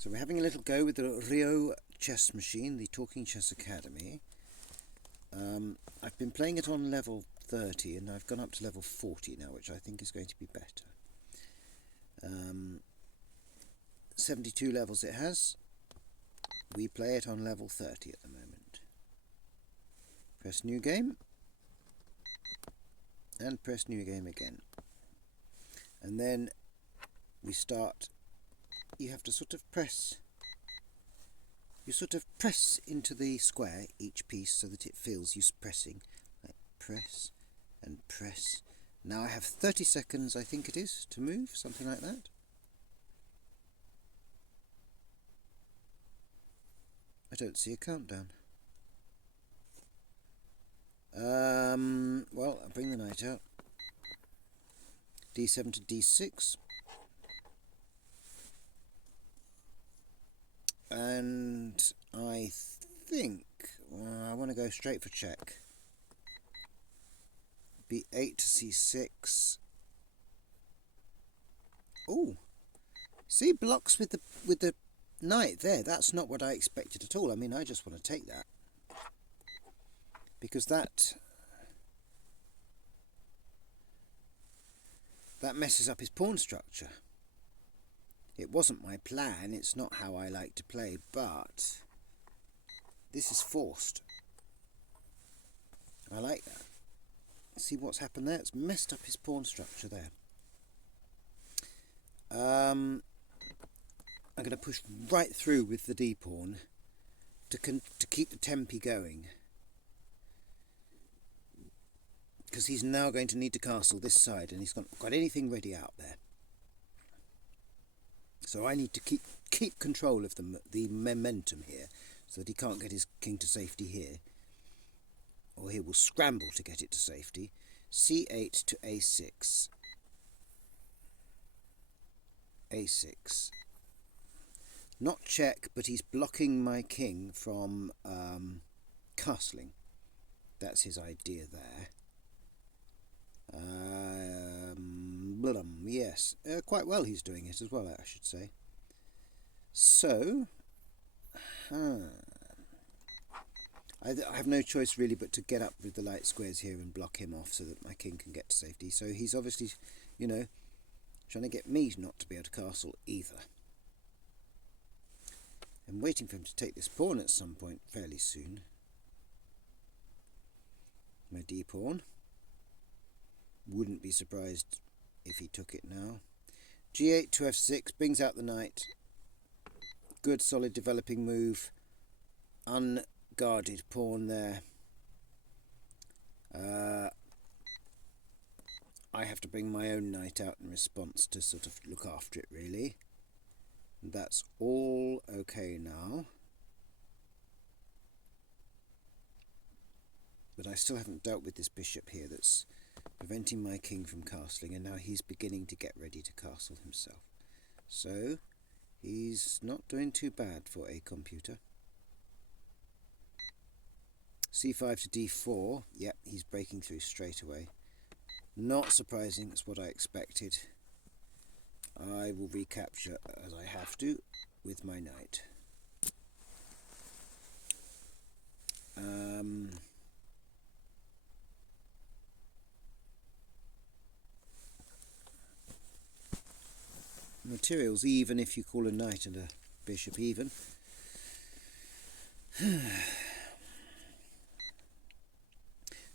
So we're having a little go with the Ryo Chess machine, the Talking Chess Academy. I've been playing it on level 30 and I've gone up to level 40 now, which I think is going to be better. 72 levels it has. We play it on level 30 at the moment. Press new game and press new game again. And then we start. You have to sort of press into the square each piece so that it feels you pressing. Like press and press. Now I have 30 seconds, I think it is, to move, something like that. I don't see a countdown. Well, I'll bring the knight out. D7 to D6. And I think I want to go straight for check. B8 to C6. Oh, see, blocks with the knight there. That's not what I expected at all. I mean, I just want to take that because that messes up his pawn structure. It wasn't my plan, it's not how I like to play, but this is forced. I like that. See what's happened there? It's messed up his pawn structure there. I'm going to push right through with the d-pawn to keep the tempi going. Because he's now going to need to castle this side and he's not got anything ready out there. So I need to keep control of the momentum here so that he can't get his king to safety here. Or he will scramble to get it to safety. C8 to A6. A6. Not check, but he's blocking my king from castling. That's his idea there. Yes, quite well he's doing it as well, I should say. So, I have no choice really but to get up with the light squares here and block him off so that my king can get to safety. So he's obviously, you know, trying to get me not to be able to castle either. I'm waiting for him to take this pawn at some point fairly soon. My d-pawn. Wouldn't be surprised if he took it now. G8 to F6 brings out the knight. Good solid developing move. Unguarded pawn there. I have to bring my own knight out in response to sort of look after it really. That's all okay now. But I still haven't dealt with this bishop here that's preventing my king from castling, and now he's beginning to get ready to castle himself. So he's not doing too bad for a computer. C5 to D4. Yep, he's breaking through straight away. Not surprising, it's what I expected. I will recapture as I have to with my knight. Materials even if you call a knight and a bishop even.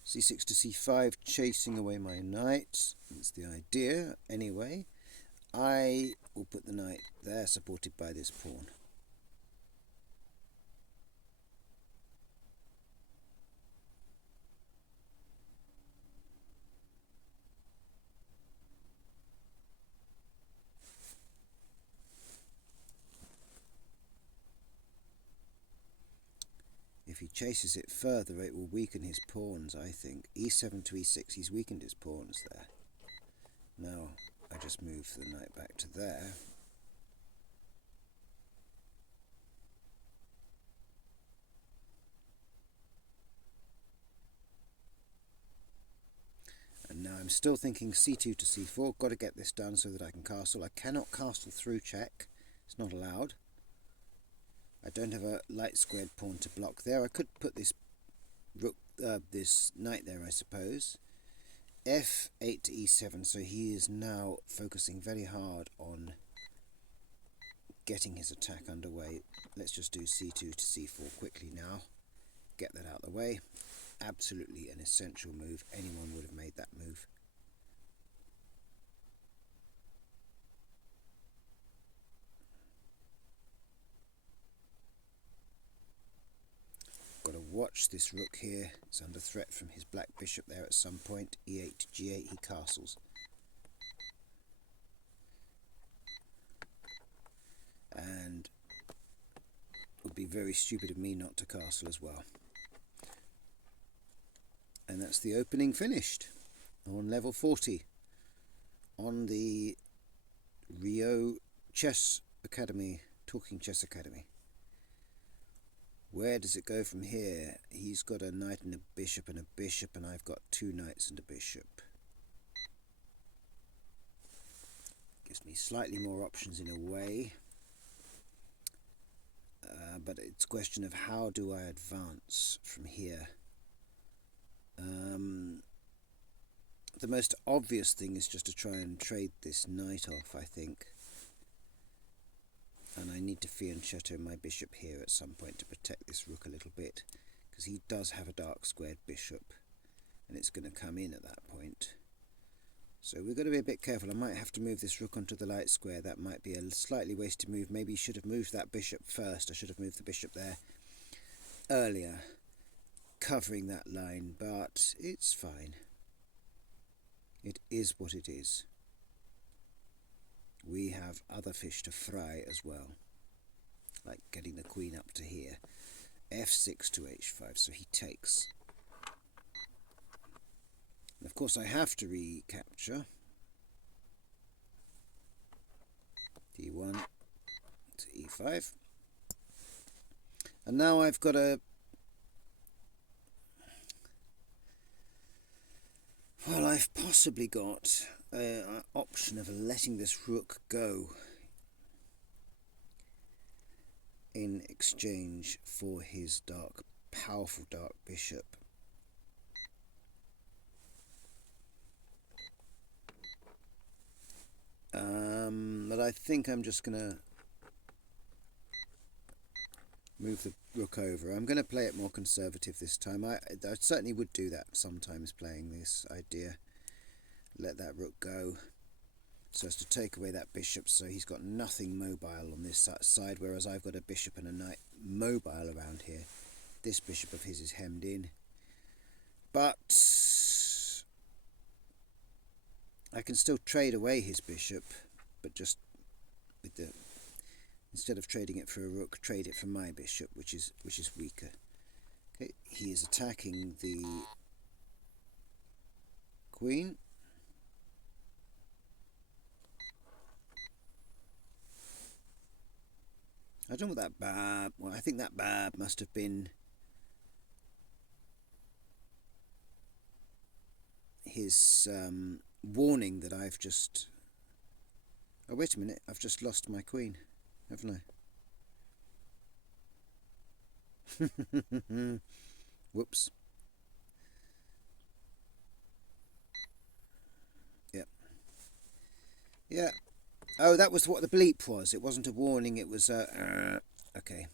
C6 to C5, chasing away my knight. That's the idea anyway. I will put the knight there, supported by this pawn. If he chases it further, it will weaken his pawns, I think. E7 to E6, he's weakened his pawns there. Now, I just move the knight back to there. And now I'm still thinking C2 to C4. Got to get this done so that I can castle. I cannot castle through check. It's not allowed. I don't have a light squared pawn to block there. I could put this rook, this knight there, I suppose. F8 to E7, so he is now focusing very hard on getting his attack underway. Let's just do C2 to C4 quickly now. Get that out of the way. Absolutely an essential move. Anyone would have made that move. Got to watch this rook here. It's under threat from his black bishop there at some point. E8 to G8, he castles. And it would be very stupid of me not to castle as well. And that's the opening finished on level 40 on the Ryo Chess Academy, Talking Chess Academy. Where does it go from here? He's got a knight and a bishop, and I've got two knights and a bishop. Gives me slightly more options in a way. But it's a question of how do I advance from here. The most obvious thing is just to try and trade this knight off, I think. And I need to fianchetto my bishop here at some point to protect this rook a little bit, because he does have a dark squared bishop, and it's going to come in at that point. So we've got to be a bit careful. I might have to move this rook onto the light square. That might be a slightly wasted move. Maybe you should have moved that bishop first. I should have moved the bishop there earlier, covering that line, but it's fine. It is what it is. We have other fish to fry as well, like getting the queen up to here. F6 to H5, so he takes. And of course I have to recapture. D1 to E5. And now I've got a... Well, I've possibly got an option of letting this rook go in exchange for his powerful dark bishop. But I think I'm just going to move the rook over. I'm going to play it more conservative this time. I certainly would do that sometimes, playing this idea. Let that rook go so as to take away that bishop, so he's got nothing mobile on this side, whereas I've got a bishop and a knight mobile around here. This bishop of his is hemmed in. But I can still trade away his bishop, but just with the... Instead of trading it for a rook, trade it for my bishop, which is weaker. Okay, he is attacking the queen. I don't know what that bab... Well, I think that bab must have been his warning that I've just... Oh, wait a minute, I've just lost my queen, haven't I? Whoops. Yep. Yeah. Oh, that was what the bleep was. It wasn't a warning, it was a... okay.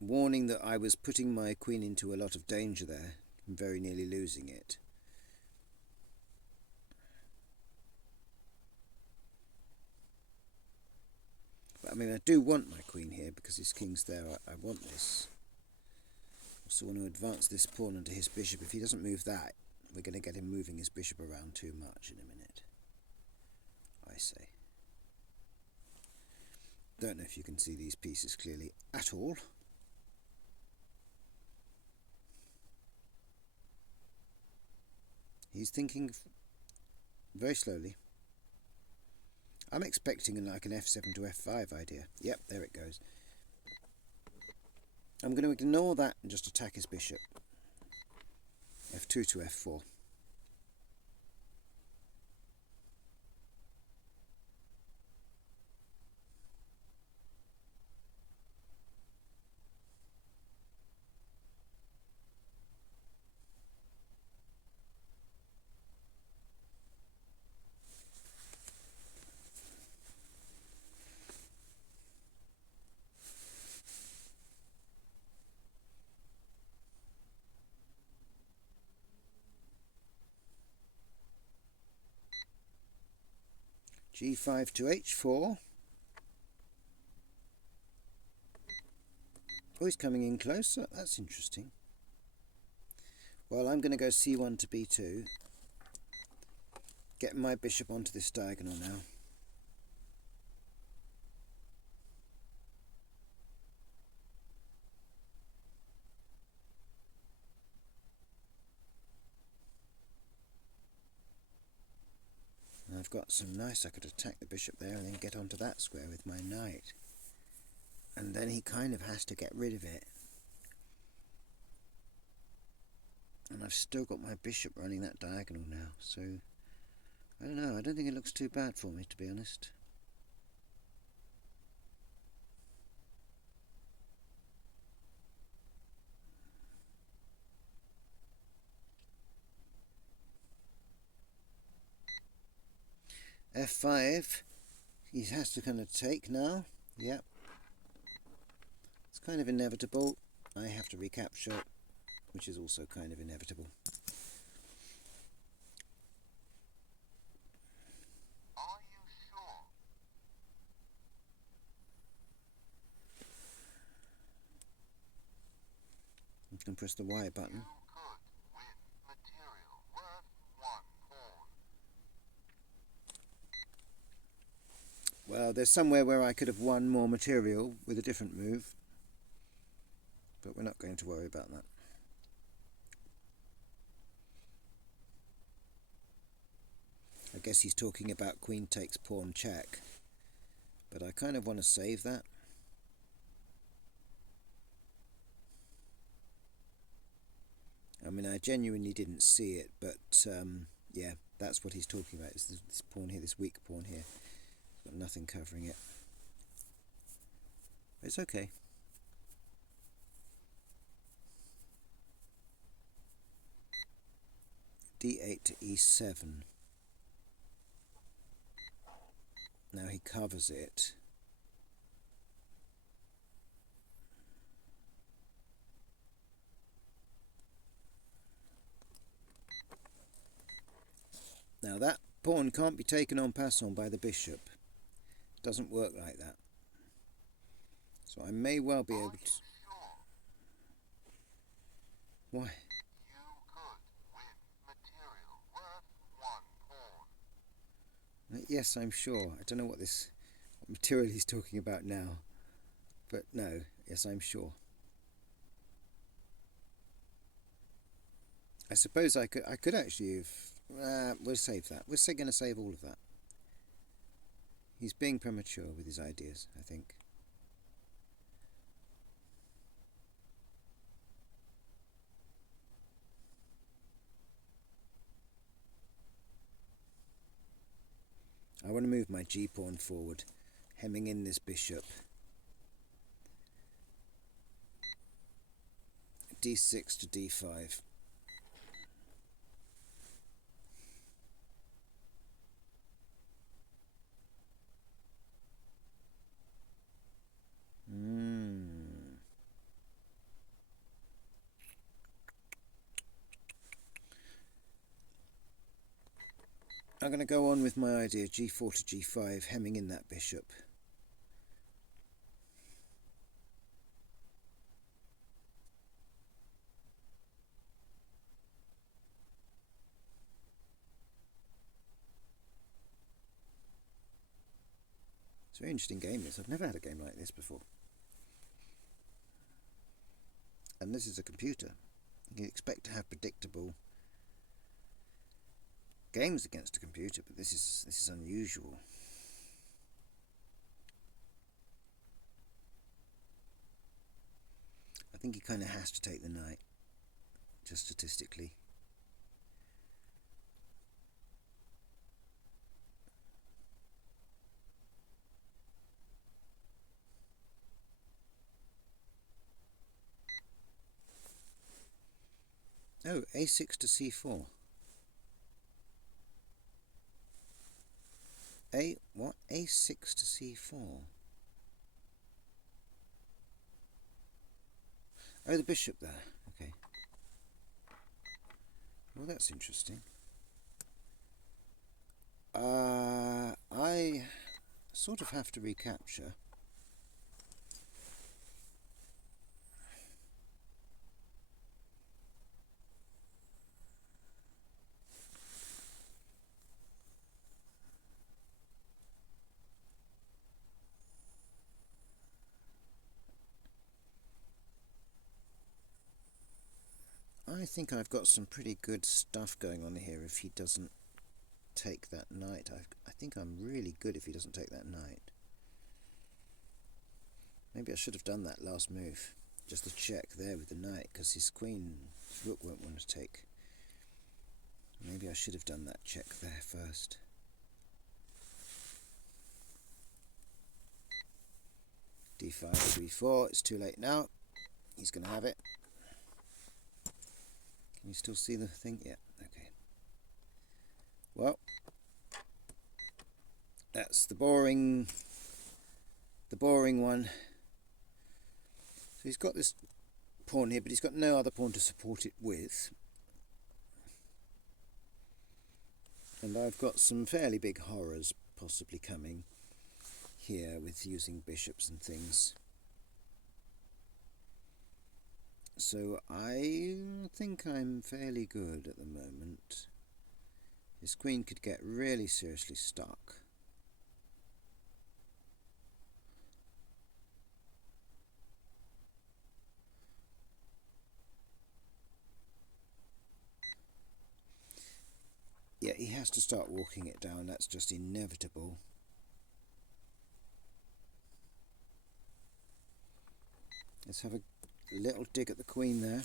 Warning that I was putting my queen into a lot of danger there, and very nearly losing it. But I mean, I do want my queen here because his king's there. I want this. I also want to advance this pawn onto his bishop. If he doesn't move that, we're going to get him moving his bishop around too much in a minute, I say. Don't know if you can see these pieces clearly at all. He's thinking very slowly. I'm expecting like an F7 to F5 idea. Yep, there it goes. I'm going to ignore that and just attack his bishop. F2 to F4. G5 to H4. Oh, he's coming in closer. That's interesting. Well, I'm going to go C1 to B2. Getting my bishop onto this diagonal now. And I've got some nice, I could attack the bishop there and then get onto that square with my knight. And then he kind of has to get rid of it. And I've still got my bishop running that diagonal now, so I don't know, I don't think it looks too bad for me, to be honest. F5, he has to kind of take now. Yep. It's kind of inevitable. I have to recapture, which is also kind of inevitable. Are you sure? You can press the Y button. You could win material worth 1 pawn. Well, there's somewhere where I could have won more material with a different move, but we're not going to worry about that. I guess he's talking about queen takes pawn check, but I kind of want to save that. I mean, I genuinely didn't see it, but yeah, that's what he's talking about. Is this pawn here, this weak pawn here. It's got nothing covering it. It's okay. D8 to E7. Now he covers it. Now that pawn can't be taken en passant by the bishop. It doesn't work like that. So I may well be able to... Sure? Why? You could win material worth 1 pawn. Yes, I'm sure. I don't know what material he's talking about now. But no, yes, I'm sure. I suppose I could actually have... we'll save that. We're going to save all of that. He's being premature with his ideas, I think. I want to move my g-pawn forward, hemming in this bishop. d6 to d5. I'm going to go on with my idea, g4 to g5, hemming in that bishop. It's a very interesting game, this. I've never had a game like this before. And this is a computer. You can expect to have predictable games against a computer, but this is unusual. I think he kind of has to take the knight, just statistically. Oh, a6 to c4. What? a6 to c4. Oh, the bishop there. Okay. Well, that's interesting. I sort of have to recapture. I think I've got some pretty good stuff going on here if he doesn't take that knight. I think I'm really good if he doesn't take that knight. Maybe I should have done that last move. Just a check there with the knight, because his rook won't want to take. Maybe I should have done that check there first. D5 to B4. It's too late now. He's going to have it. Can you still see the thing? Yeah, okay. Well, that's the boring one. So he's got this pawn here, but he's got no other pawn to support it with. And I've got some fairly big horrors possibly coming here with using bishops and things. So I think I'm fairly good at the moment. His queen could get really seriously stuck. Yeah, he has to start walking it down. That's just inevitable. Let's have a little dig at the queen there.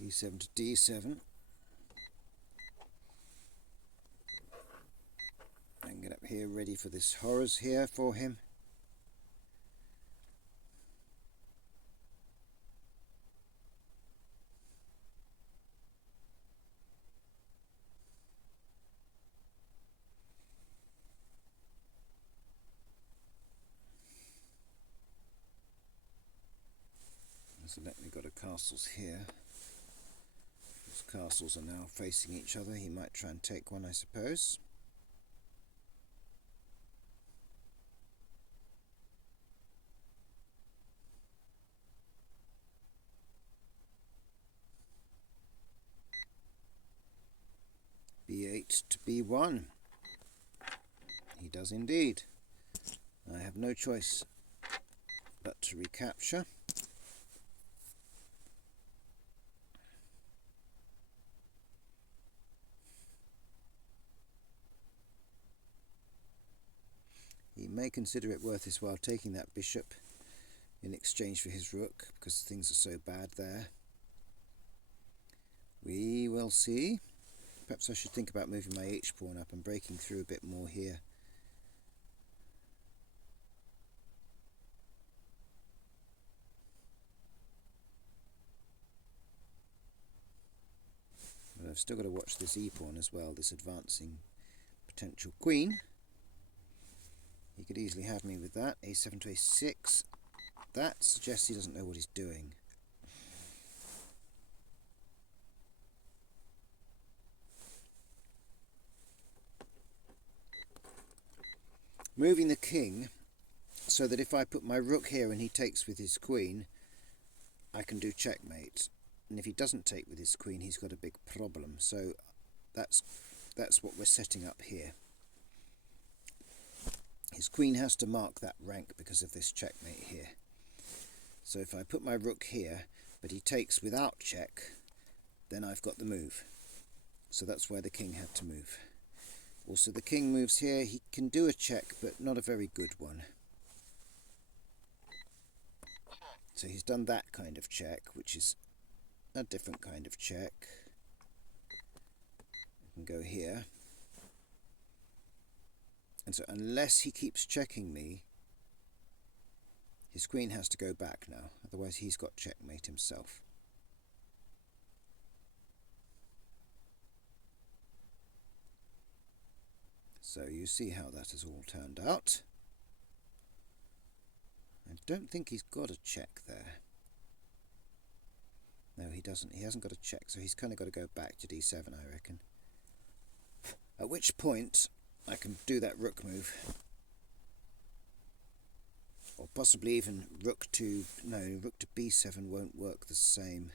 E7 to D7. And get up here ready for this horrors here for him. So let me go to castles here. Those castles are now facing each other. He might try and take one, I suppose. B8 to B1. He does indeed. I have no choice but to recapture. He may consider it worth his while taking that bishop in exchange for his rook, because things are so bad there. We will see. Perhaps I should think about moving my h-pawn up and breaking through a bit more here. But I've still got to watch this e-pawn as well, this advancing potential queen. He could easily have me with that. A7 to a6. That suggests he doesn't know what he's doing. Moving the king so that if I put my rook here and he takes with his queen, I can do checkmate. And if he doesn't take with his queen, he's got a big problem. So that's what we're setting up here. His queen has to mark that rank because of this checkmate here. So if I put my rook here, but he takes without check, then I've got the move. So that's where the king had to move. Also, the king moves here. He can do a check, but not a very good one. So he's done that kind of check, which is a different kind of check. I can go here. And so unless he keeps checking me, his queen has to go back now. Otherwise he's got checkmate himself. So you see how that has all turned out. I don't think he's got a check there. No, he doesn't. He hasn't got a check, so he's kind of got to go back to d7, I reckon. At which point I can do that rook move. Or possibly even rook to... No, rook to b7 won't work the same.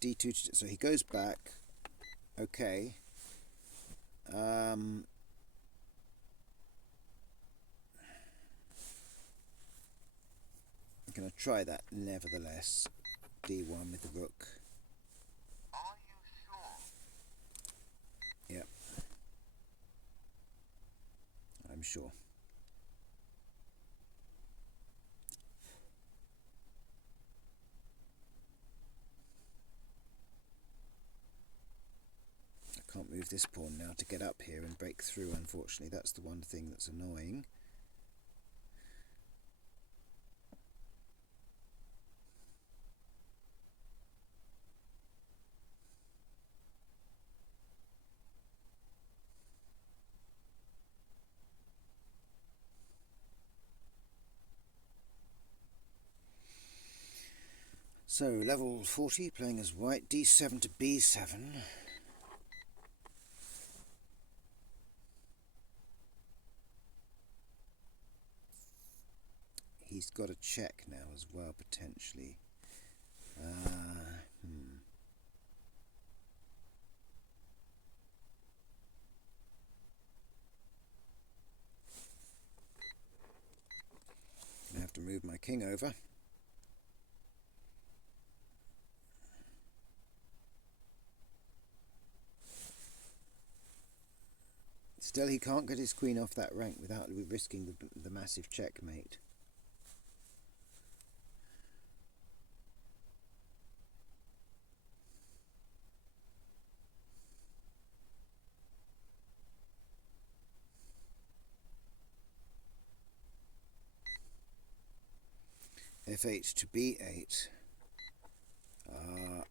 d2... So he goes back. Okay. I'm going to try that nevertheless. d1 with the rook. Are you sure? Yep. I'm sure. I can't move this pawn now to get up here and break through, unfortunately. That's the one thing that's annoying. So, level 40, playing as white, d7 to b7. He's got a check now as well, potentially. I have to move my king over. Still, he can't get his queen off that rank without risking the massive checkmate. f8 to b8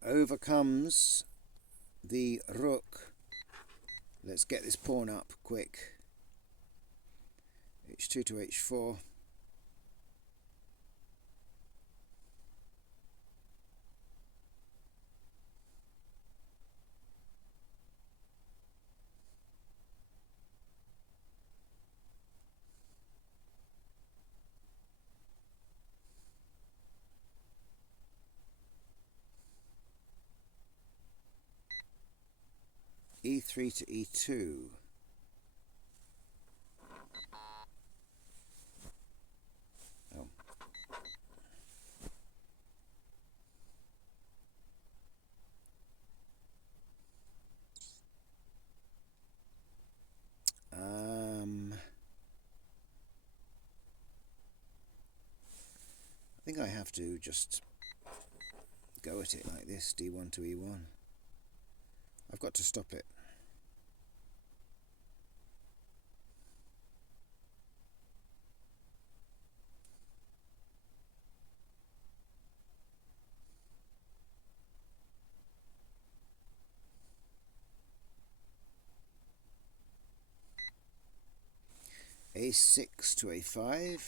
overcomes the rook. Let's get this pawn up quick. h2 to h4. e3 to e2. Oh. I think I have to just go at it like this, d1 to e1. I've got to stop it. a6 to a5.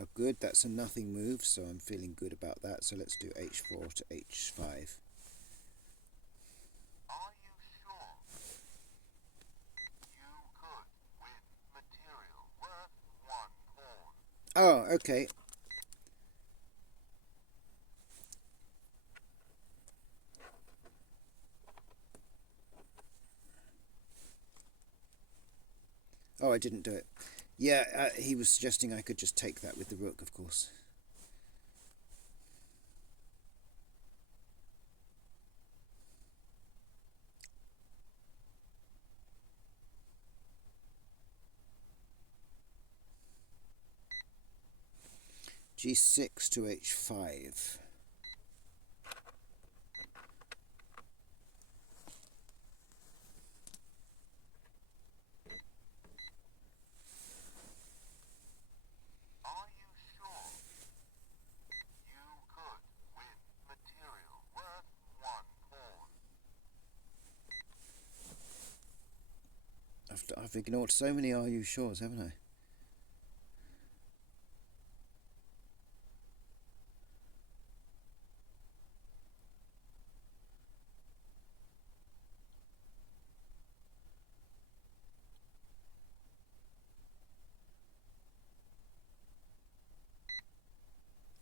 Oh, good, that's a nothing move, so I'm feeling good about that. So let's do h4 to h5. Are you sure? You could win material worth one pawn. Oh, okay. Oh, I didn't do it. Yeah, he was suggesting I could just take that with the rook, of course. g6 to h5. I've ignored so many Are You Sures, haven't I?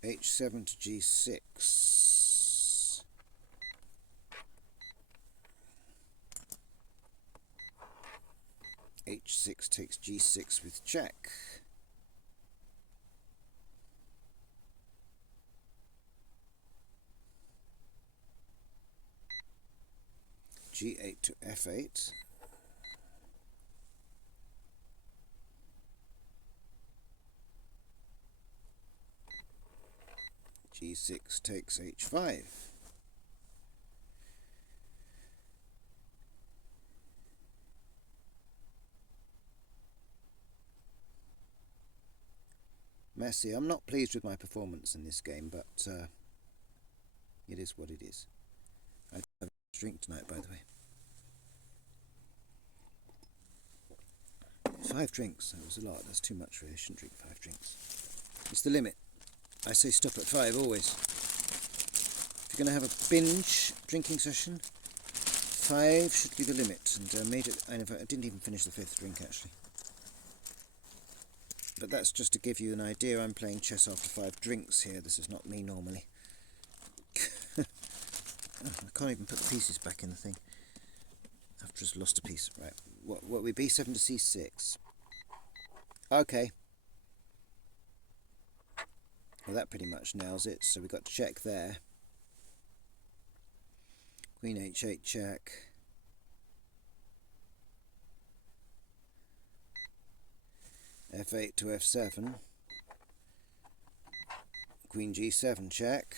H7 to G6. H6 takes G6 with check. G8 to F8. G6 takes H5. Messy. I'm not pleased with my performance in this game, but it is what it is. I don't have a drink tonight, by the way. 5 drinks. That was a lot. That's too much, really. I shouldn't drink 5 drinks. It's the limit. I say stop at 5 always. If you're going to have a binge drinking session, 5 should be the limit. And I didn't even finish the 5th drink, actually. But that's just to give you an idea. I'm playing chess after 5 drinks here. This is not me normally. I can't even put the pieces back in the thing. I've just lost a piece. Right. What we B7 to C6. Okay. Well, that pretty much nails it. So we've got check there. Queen H8 check. F8 to F7. Queen G7 check.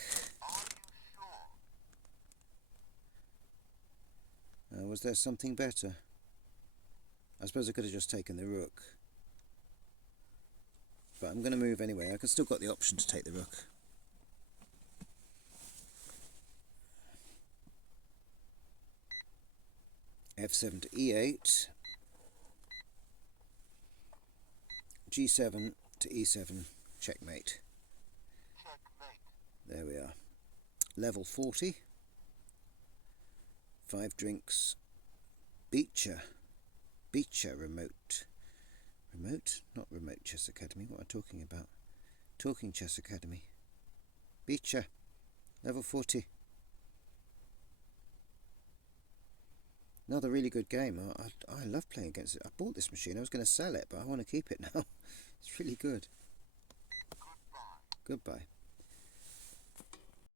Was there something better? I suppose I could have just taken the rook. But I'm going to move anyway. I can still got the option to take the rook. F7 to E8. G7 to E7. Checkmate. There we are. Level 40. 5 drinks. Beecher remote. Remote? Not Remote Chess Academy. What am I talking about? Talking Chess Academy. Beecher. Level 40. Another really good game. I love playing against it. I bought this machine. I was going to sell it, but I want to keep it now. It's really good. Goodbye.